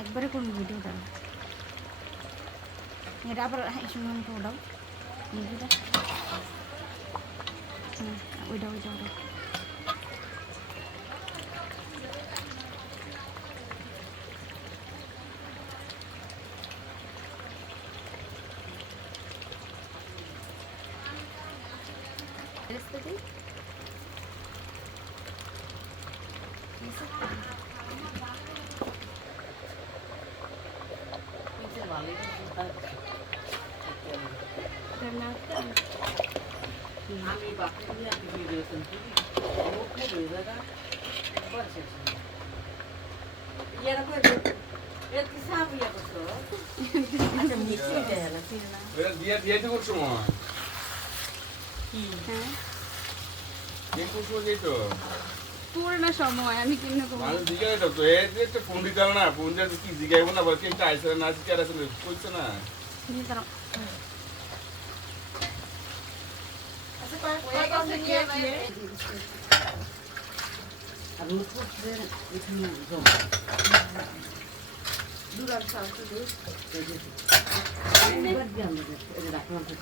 একবারে কোন ভিডিওটা এটা আবার শুনুন তো ওটাও মুভিটা ওইটা ওইটা ওটা আমি বাকি নিয়ে আপনি ভিডিও শুনছি মুখ হয়ে যাবে বলছে ইয়ারা কই এর কি সাপ ইয়া করছো আচ্ছা মিষ্টি দেয় না ফির না ওরা দিয়ে দিয়ে তো কোন সময় কি হ্যাঁ দিয়ে কোন সময় যেত পুরো না সময় আমি কিনে দেবো মানুষ জিজ্ঞাসা করতো এই যে একটা ফোন দিতে হবে না ফোন দিয়ে কি জিজ্ঞাসা না বলছে একটা আইসে না আজকে আর আসলে কইছে না নিয়ে তারা আচ্ছা কয় কাছে নিয়ে দিয়ে আর মুখ দিয়ে এখানে জম দুরার সাথে দুধ এই যে এই রাখলাম তো